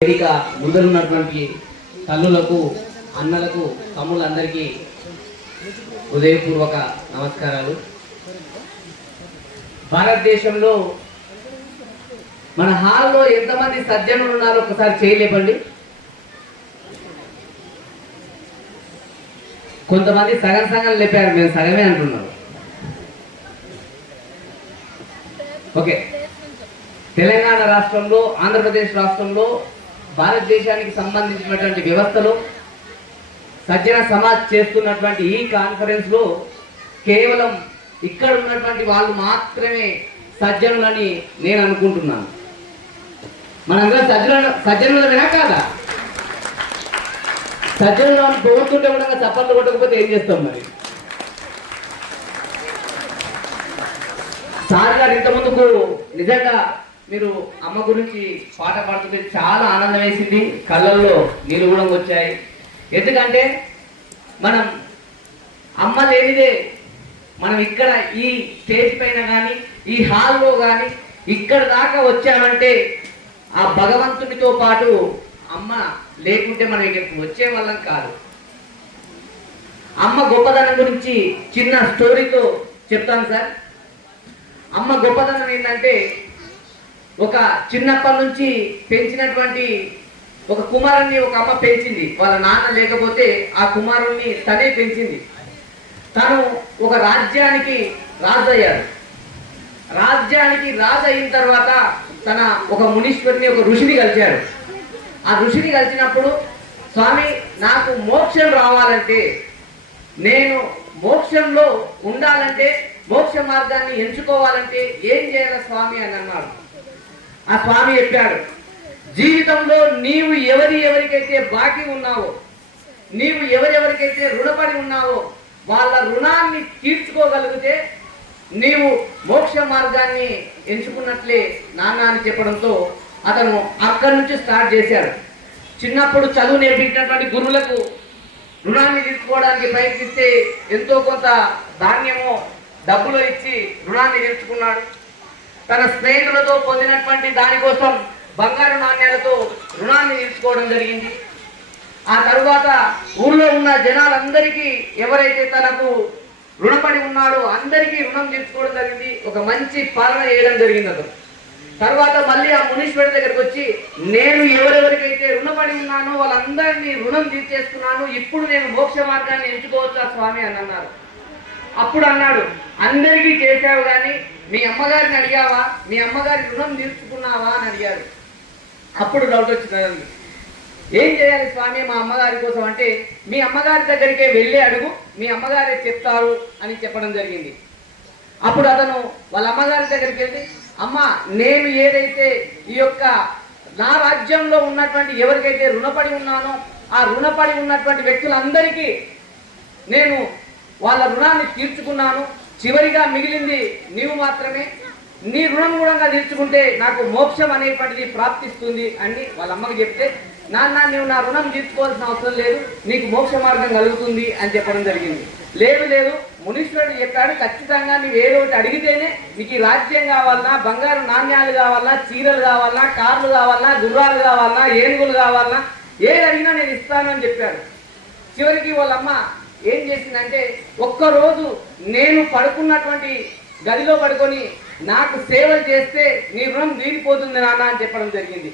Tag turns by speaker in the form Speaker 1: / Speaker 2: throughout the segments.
Speaker 1: వేదిక ముందరున్నటువంటి తల్లులకు అన్నలకు తమ్ముళ్ళందరికీ హృదయపూర్వక నమస్కారాలు. భారతదేశంలో మన హాల్లో ఎంతమంది సజ్జనులు ఉన్నారో ఒకసారి చేయలేపండి కొంతమంది సగం సగం లేపారు మేము సగమే అంటున్నారు. ఓకే. తెలంగాణ రాష్ట్రంలో ఆంధ్రప్రదేశ్ రాష్ట్రంలో భారతదేశానికి సంబంధించినటువంటి వ్యవస్థలో సజ్జన సమాజ్ చేస్తున్నటువంటి ఈ కాన్ఫరెన్స్లో కేవలం ఇక్కడ ఉన్నటువంటి వాళ్ళు మాత్రమే సజ్జనులని నేను అనుకుంటున్నాను. మనందరం సజ్జన సజ్జనులమేనా కాదా? సజ్జనులు అని కోరుతుంటే కూడా చప్పట్లు కొట్టకపోతే ఏం చేస్తాం మరి? సార్ గారు ఇంతకుముందుకు నిజంగా మీరు అమ్మ గురించి పాట పాడుతుంటే చాలా ఆనందం వేసింది. కళ్ళల్లో నీళ్ళు కూడా వచ్చాయి. ఎందుకంటే మనం అమ్మ లేనిదే మనం ఇక్కడ ఈ స్టేజ్ పైన కానీ ఈ హాల్లో కానీ ఇక్కడ దాకా వచ్చామంటే ఆ భగవంతుడితో పాటు అమ్మ లేకుంటే మనం ఇక్కడికి వచ్చే వాళ్ళం కాదు. అమ్మ గొప్పదనం గురించి చిన్న స్టోరీతో చెప్తాను సార్. అమ్మ గొప్పదనం ఏంటంటే ఒక చిన్నప్పటి నుంచి పెంచినటువంటి ఒక కుమారుణ్ణి ఒక అమ్మ పెంచింది. వాళ్ళ నాన్న లేకపోతే ఆ కుమారుణ్ణి తనే పెంచింది. తను ఒక రాజ్యానికి రాజు అయ్యాడు రాజ్యానికి రాజు అయిన తర్వాత తన ఒక మునీశ్వరిని ఒక ఋషిని కలిశాడు. ఆ ఋషిని కలిసినప్పుడు స్వామి నాకు మోక్షం రావాలంటే నేను మోక్షంలో ఉండాలంటే మోక్ష మార్గాన్ని ఎంచుకోవాలంటే ఏం చేయాలి స్వామి? అని అన్నాడు. ఆ స్వామి చెప్పాడు జీవితంలో నీవు ఎవరి ఎవరికైతే బాకీ ఉన్నావో నీవు ఎవరెవరికైతే రుణపడి ఉన్నావో వాళ్ళ రుణాన్ని తీర్చుకోగలిగితే నీవు మోక్ష మార్గాన్ని ఎంచుకున్నట్లే నాన్న అని చెప్పడంతో అతను అక్కడి నుంచి స్టార్ట్ చేశాడు. చిన్నప్పుడు చదువు నేర్పించినటువంటి గురువులకు రుణాన్ని తీసుకోవడానికి ప్రయత్నిస్తే ఎంతో కొంత ధాన్యము డబ్బులో ఇచ్చి రుణాన్ని తీర్చుకున్నాడు. తన స్నేహితులతో పొందినటువంటి దానికోసం బంగారు నాణ్యాలతో రుణాన్ని తీర్చుకోవడం జరిగింది. ఆ తరువాత ఊళ్ళో ఉన్న జనాలందరికీ ఎవరైతే తనకు రుణపడి ఉన్నాడో అందరికీ రుణం తీర్చుకోవడం జరిగింది. ఒక మంచి పాలన చేయడం జరిగింది అతను. తర్వాత మళ్ళీ ఆ మునీశ్వరి దగ్గరికి వచ్చి నేను ఎవరెవరికైతే రుణపడి ఉన్నానో వాళ్ళందరినీ రుణం తీర్చేస్తున్నాను ఇప్పుడు నేను మోక్ష మార్గాన్ని ఎంచుకోవచ్చా స్వామి? అని అన్నారు. అప్పుడు అన్నాడు అందరికీ చేశావు కానీ మీ అమ్మగారిని అడిగావా? మీ అమ్మగారి రుణం తీర్చుకున్నావా అని అడిగారు. అప్పుడు డౌట్ వచ్చింది ఏం చేయాలి స్వామి మా అమ్మగారి కోసం అంటే మీ అమ్మగారి దగ్గరికే వెళ్ళే అడుగు మీ అమ్మగారే చెప్తారు అని చెప్పడం జరిగింది. అప్పుడు అతను వాళ్ళ అమ్మగారి దగ్గరికి వెళ్ళి అమ్మ నేను ఏదైతే ఈ యొక్క నా రాజ్యంలో ఉన్నటువంటి ఎవరికైతే రుణపడి ఉన్నానో ఆ రుణపడి ఉన్నటువంటి వ్యక్తులందరికీ నేను వాళ్ళ రుణాన్ని తీర్చుకున్నాను చివరిగా మిగిలింది నీవు మాత్రమే. నీ రుణం కూడా తీర్చుకుంటే నాకు మోక్షం అనేటువంటిది ప్రాప్తిస్తుంది అని వాళ్ళ అమ్మకి చెప్తే నాన్న నువ్వు నా రుణం తీర్చుకోవాల్సిన అవసరం లేదు. నీకు మోక్ష మార్గం కలుగుతుంది అని చెప్పడం జరిగింది. లేదు లేదు. మునీశ్వరుడు చెప్పాడు ఖచ్చితంగా నువ్వు ఏదో ఒకటి అడిగితేనే నీకు ఈ రాజ్యం కావాలన్నా బంగారు నాణ్యాలు కావాలన్నా చీరలు కావాలన్నా కార్లు కావాలన్నా గుర్రాలు కావాలన్నా ఏనుగులు కావాలన్నా ఏది అడిగినా నేను ఇస్తాను అని చెప్పాడు. చివరికి వాళ్ళమ్మ ఏం చేసిందంటే ఒక్కరోజు నేను పడుకున్నటువంటి గదిలో పడుకొని నాకు సేవలు చేస్తే నీ రుణం తీరిపోతుంది నాన్న అని చెప్పడం జరిగింది.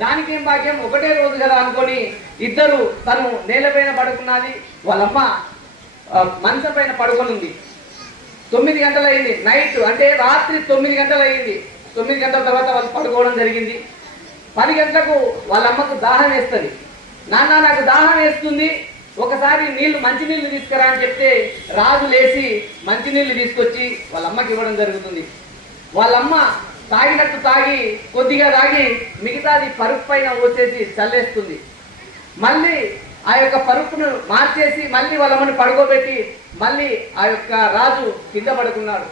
Speaker 1: దానికేం భాగ్యం? ఒకటే రోజు కదా అనుకొని ఇద్దరు తను నేలపైన పడుకున్నది వాళ్ళమ్మ మంచం పైన పడుకొని ఉంది తొమ్మిది గంటలు అయింది నైట్ అంటే రాత్రి తొమ్మిది గంటలు అయింది తొమ్మిది గంటల తర్వాత వాళ్ళు పడుకోవడం జరిగింది. పది గంటలకు వాళ్ళ అమ్మకు దాహం వేస్తుంది. నాన్న నాకు దాహం వేస్తుంది. ఒకసారి నీళ్ళు మంచినీళ్ళు తీసుకురా అని చెప్తే రాజు లేచి మంచినీళ్ళు తీసుకొచ్చి వాళ్ళ అమ్మకి ఇవ్వడం జరుగుతుంది. వాళ్ళమ్మ తాగినట్టు తాగి కొద్దిగా తాగి మిగతాది పరుపు పైన వచ్చేసి చల్లేస్తుంది. మళ్ళీ ఆ యొక్క పరుపును మార్చేసి మళ్ళీ వాళ్ళమ్మని పడుకోబెట్టి మళ్ళీ ఆ యొక్క రాజు కింద పడుకున్నాడు.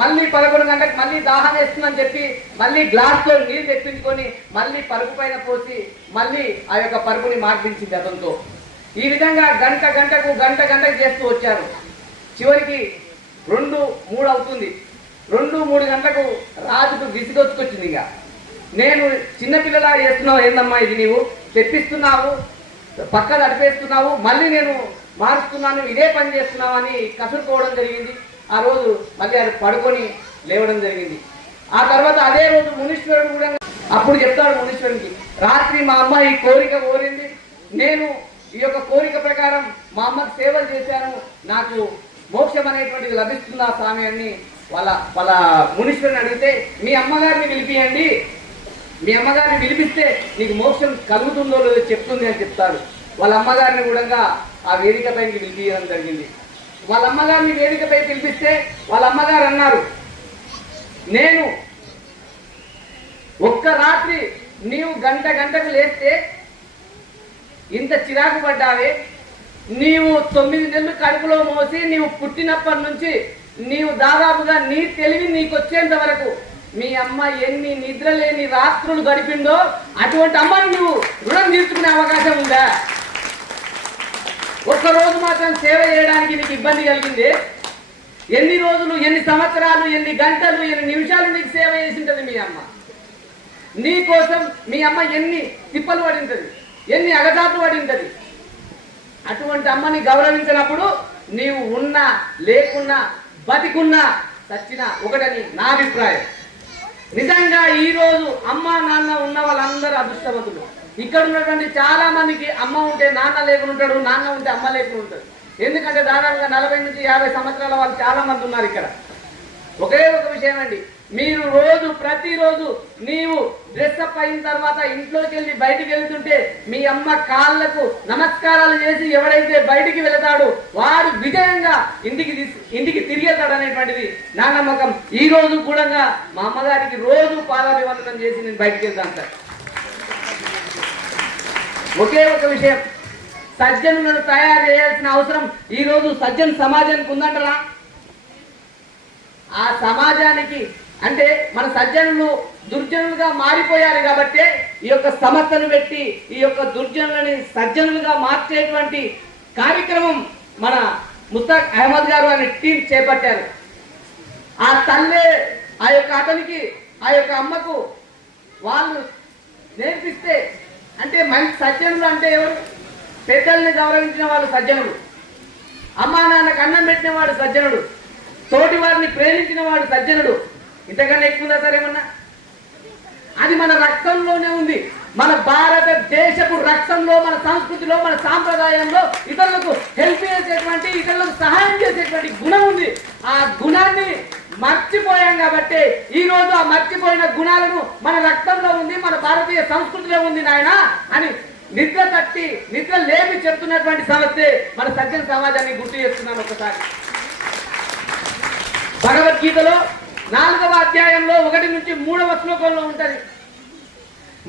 Speaker 1: మళ్ళీ పదకొండు గంటలకు మళ్ళీ దాహం వేస్తుందని చెప్పి మళ్ళీ గ్లాస్లో నీళ్ళు తెప్పించుకొని మళ్ళీ పరుపు పైన పోసి మళ్ళీ ఆ యొక్క పరుపుని మార్పించింది అతనితో. ఈ విధంగా గంట గంటకు గంట గంటకు చేస్తూ వచ్చారు. చివరికి రెండు మూడు అవుతుంది. రెండు మూడు గంటలకు రాజుకు విసిగొచ్చుకొచ్చింది ఇక. నేను చిన్నపిల్లలా చేస్తున్నావు ఏందమ్మా ఇది నీవు? తెప్పిస్తున్నావు పక్క నడిపేస్తున్నావు మళ్ళీ నేను మారుస్తున్నాను ఇదే పని చేస్తున్నావు అని కసురుకోవడం జరిగింది. ఆ రోజు మళ్ళీ అది పడుకొని లేవడం జరిగింది. ఆ తర్వాత అదే రోజు మునీశ్వరుడు కూడా అప్పుడు చెప్తాడు మునీశ్వరునికి రాత్రి మా అమ్మ ఈ కోరిక కోరింది. నేను ఈ యొక్క కోరిక ప్రకారం మా అమ్మకు సేవలు చేశాను. నాకు మోక్షం అనేటువంటిది లభిస్తుందా స్వామి అని వాళ్ళ వాళ్ళ మునీశ్వరుని అడిగితే మీ అమ్మగారిని పిలిపియండి. మీ అమ్మగారిని పిలిపిస్తే నీకు మోక్షం కలుగుతుందో లేదో చెప్తుంది అని చెప్తారు వాళ్ళ అమ్మగారిని కూడా ఆ వేదికపైకి పిలిపించడం జరిగింది. వాళ్ళ అమ్మగారిని వేదికపై పిలిపిస్తే వాళ్ళ అమ్మగారు అన్నారు నేను ఒక్క రాత్రి నీవు గంట గంటకు లేస్తే ఇంత చిరాకు పడ్డావే? నీవు తొమ్మిది నెలలు కడుపులో మోసి నీవు పుట్టినప్పటి నుంచి నీవు దాదాపుగా నీ తెలివి నీకు వచ్చేంత వరకు మీ అమ్మ ఎన్ని నిద్ర లేని రాత్రులు గడిపిందో అటువంటి అమ్మని నువ్వు రుణం తీర్చుకునే అవకాశం ఉందా? ఒక్కరోజు మాత్రం సేవ చేయడానికి నీకు ఇబ్బంది కలిగింది? ఎన్ని రోజులు ఎన్ని సంవత్సరాలు ఎన్ని గంటలు ఎన్ని నిమిషాలు నీకు సేవ చేసింటది మీ అమ్మ? నీ కోసం మీ అమ్మ ఎన్ని తిప్పలు పడింటది ఎన్ని అగదాట్లు పడింటది? అటువంటి అమ్మని గౌరవించినప్పుడు నీవు ఉన్నా లేకున్నా బతికున్నా చచ్చినా ఒకటని నా అభిప్రాయం. నిజంగా ఈరోజు అమ్మ నాన్న ఉన్న వాళ్ళందరూ అదృష్టవంతులు. ఇక్కడ ఉన్నటువంటి చాలా మందికి అమ్మ ఉంటే నాన్న లేకుండా ఉంటాడు నాన్న ఉంటే అమ్మ లేకుండా ఉంటాడు ఎందుకంటే దాదాపుగా నలభై నుంచి యాభై సంవత్సరాల వాళ్ళు చాలా మంది ఉన్నారు ఇక్కడ. ఒకే ఒక విషయం అండి. మీరు రోజు ప్రతిరోజు నీవు డ్రెస్అప్ అయిన తర్వాత ఇంట్లోకి వెళ్ళి బయటికి వెళ్తుంటే మీ అమ్మ కాళ్ళకు నమస్కారాలు చేసి ఎవడైతే బయటికి వెళతాడో వాడు విజయంగా ఇంటికి ఇంటికి తిరిగేతాడు అనేటువంటిది నా నమ్మకం. ఈ రోజు కూడా మా అమ్మగారికి రోజు పాదాభివందనం చేసి నేను బయటికి వెళ్తాను సార్. ఒకే ఒక విషయం. సజ్జనులను తయారు చేయాల్సిన అవసరం ఈ రోజు సజ్జన సమాజానికి ఉందంటారా? ఆ సమాజానికి అంటే మన సజ్జనులు దుర్జనులుగా మారిపోయారు కాబట్టి ఈ యొక్క సమస్యను పెట్టి ఈ యొక్క దుర్జనులని సజ్జనులుగా మార్చేటువంటి కార్యక్రమం మన ముస్తాక్ అహ్మద్ గారు అనే టీం చేపట్టారు. ఆ తల్లే ఆ యొక్క అతనికి ఆ యొక్క అమ్మకు వాళ్ళు నేర్పిస్తే అంటే మంచి సజ్జనులు అంటే ఎవరు? పెద్దల్ని గౌరవించిన వాళ్ళు సజ్జనుడు అమ్మా నాన్నకు అన్నం పెట్టిన వాడు సజ్జనుడు. తోటి వారిని ప్రేమించిన వాడు సజ్జనుడు. ఇంతకన్నా ఎక్కువ సరేమన్నా అది మన రక్తంలోనే ఉంది. మన భారతదేశపు రక్తంలో మన సంస్కృతిలో మన సాంప్రదాయంలో ఇతరులకు హెల్ప్ చేసేటువంటి ఇతరులకు సహాయం చేసేటువంటి గుణం ఉంది. ఆ గుణాన్ని మర్చిపోయాం కాబట్టి ఈ రోజు ఆ మర్చిపోయిన గుణాలను మన రక్తంలో ఉంది మన భారతీయ సంస్కృతిలో ఉంది నాయన అని నిద్ర తట్టి నిద్ర లేపి చెప్తున్నటువంటి సమస్య మన సజ్జన సమాజాన్ని గుర్తు చేస్తున్నాను ఒకసారి. భగవద్గీతలో నాలుగవ అధ్యాయంలో ఒకటి నుంచి మూడవ శ్లోకంలో ఉంటది.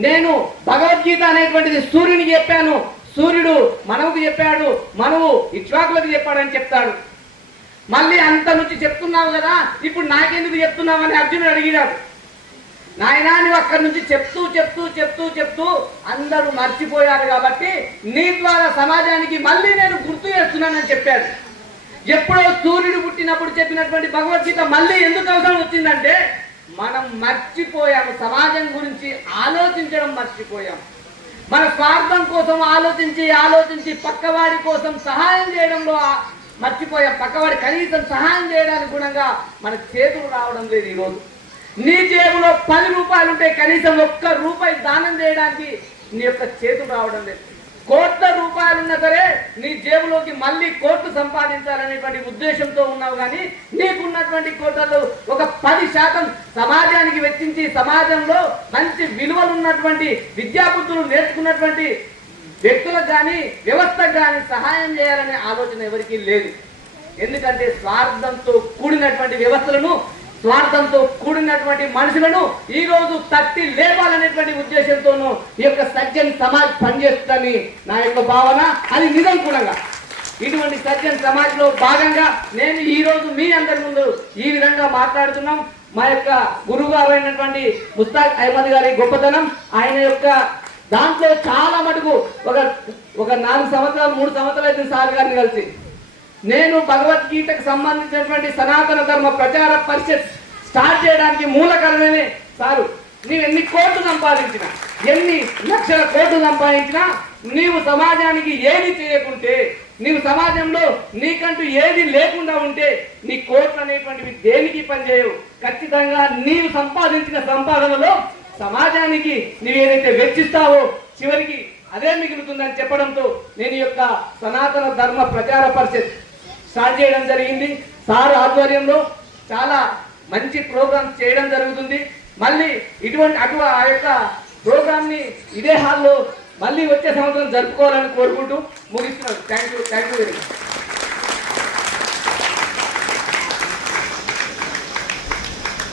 Speaker 1: నేను భగవద్గీత అనేటువంటిది సూర్యునికి చెప్పాను. సూర్యుడు మనవుకు చెప్పాడు. మనవు ఇక్ష్వాకులకు చెప్పాడని చెప్తాడు. మళ్ళీ అంత నుంచి చెప్తున్నావు కదా ఇప్పుడు నాకెందుకు చెప్తున్నావు అని అర్జునుడు అడిగినాడు. నాయనా నువ్వు అక్కడి నుంచి చెప్తూ చెప్తూ చెప్తూ చెప్తూ అందరూ మర్చిపోయారు కాబట్టి నీ ద్వారా సమాజానికి మళ్ళీ నేను గుర్తు చేస్తున్నానని చెప్పాడు. ఎప్పుడో సూర్యుడు పుట్టినప్పుడు చెప్పినటువంటి భగవద్గీత మళ్ళీ ఎందుకు అవసరం వచ్చిందంటే మనం మర్చిపోయాము సమాజం గురించి ఆలోచించడం మర్చిపోయాం. మన స్వార్థం కోసం ఆలోచించి ఆలోచించి పక్కవాడి కోసం సహాయం చేయడంలో మర్చిపోయాం. పక్కవాడి కనీసం సహాయం చేయడానికి గుణంగా మన చేతులు రావడం లేదు ఈరోజు. నీ జేబులో పది రూపాయలు ఉంటే కనీసం ఒక్క రూపాయి దానం చేయడానికి నీ యొక్క చేతులు రావడం లేదు. కోట్ల రూపాయలు ఉన్నా సరే నీ జేబులోకి మళ్ళీ కోట్లు సంపాదించాలనేటువంటి ఉద్దేశంతో ఉన్నావు కానీ నీకున్నటువంటి కోట్లలో ఒక పది శాతం సమాజానికి వెచ్చించి సమాజంలో మంచి విలువలు ఉన్నటువంటి విద్యాబుద్ధులు నేర్చుకున్నటువంటి వ్యక్తులకు కానీ వ్యవస్థకు కానీ సహాయం చేయాలనే ఆలోచన ఎవరికీ లేదు. ఎందుకంటే స్వార్థంతో కూడినటువంటి వ్యవస్థలను స్వార్థంతో కూడినటువంటి మనుషులను ఈ రోజు తట్టి లేపాలనేటువంటి ఉద్దేశంతోనూ ఈ యొక్క సజ్జన్ సమాజ్ పనిచేస్తుందని నా యొక్క భావన. అది నిజం కూడా ఇటువంటి సజ్జన్ సమాజ్లో భాగంగా నేను ఈ రోజు మీ అందరి ముందు ఈ విధంగా మాట్లాడుతున్నాం. మా యొక్క గురువు గారు అయినటువంటి ముస్తాక్ అహ్మద్ గారి గొప్పతనం ఆయన యొక్క దాంట్లో చాలా మటుకు ఒక ఒక నాలుగు సంవత్సరాలు మూడు సంవత్సరాలు అయితే సార్ గారిని కలిసి నేను భగవద్గీతకు సంబంధించినటువంటి సనాతన ధర్మ ప్రచార పరిషత్ స్టార్ట్ చేయడానికి మూల కారణమే సారు. నీవు ఎన్ని కోట్లు సంపాదించినా ఎన్ని లక్షల కోట్లు సంపాదించినా నీవు సమాజానికి ఏది చేయకుంటే నీవు సమాజంలో నీకంటూ ఏది లేకుండా ఉంటే నీ కోట్లు అనేటువంటివి దేనికి పనిచేయవు? ఖచ్చితంగా నీవు సంపాదించిన సంపాదనలో సమాజానికి నీవు ఏదైతే వెచ్చిస్తావో చివరికి అదే మిగులుతుందని చెప్పడంతో నేను యొక్క సనాతన ధర్మ ప్రచార పరిషత్ స్టార్ట్ చేయడం జరిగింది. సార్ ఆధ్వర్యంలో చాలా మంచి ప్రోగ్రామ్స్ చేయడం జరుగుతుంది. మళ్ళీ ఇటువంటి అటు ఆ యొక్క ప్రోగ్రామ్ని ఇదే హాల్లో మళ్ళీ వచ్చే సంవత్సరం జరుపుకోవాలని కోరుకుంటూ ముగిస్తున్నాను. Thank you thank you very much.